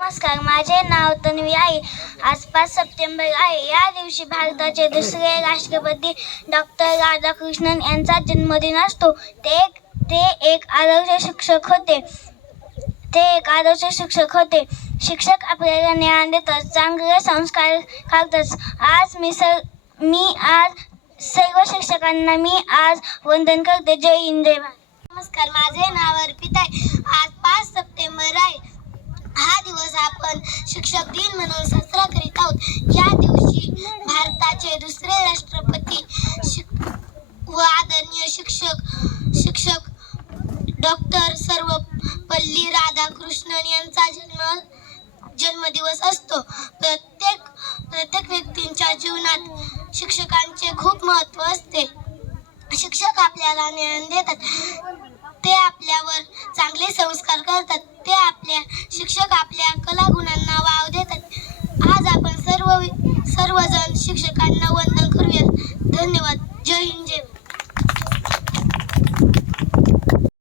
नमस्कार माझे नाव तन्वी आहे. आज पाच सप्टेंबर आहे. या दिवशी भारताचे दुसरे राष्ट्रपती डॉक्टर राधाकृष्णन यांचा जन्मदिन असतो. ते एक ते एक आदर्श शिक्षक होते. ते एक आदर्श शिक्षक होते. शिक्षक आपल्याला ज्ञान देतात चांगले संस्कार करतात. आज मी सर मी आज सर्व शिक्षकांना मी आज वंदन करते. जय हिंद जय भारत. नमस्कार माझे नाव अर्पित आहे आज पाच सप्टेंबर आहे हा दिवस आपण शिक्षक दिन म्हणून साजरा करीत आहोत. या दिवशी भारताचे दुसरे राष्ट्रपती व आदरणीय शिक्षक शिक्षक डॉक्टर सर्वपल्ली राधाकृष्णन यांचा जन्म जन्मदिवस असतो. प्रत्येक प्रत्येक व्यक्तींच्या जीवनात शिक्षकांचे खूप महत्त्व असते. शिक्षक आपल्याला ज्ञान देतात. ते आपल्यावर चांगले संस्कार करतात. सर्वजण शिक्षकांना वंदन करूयात. धन्यवाद.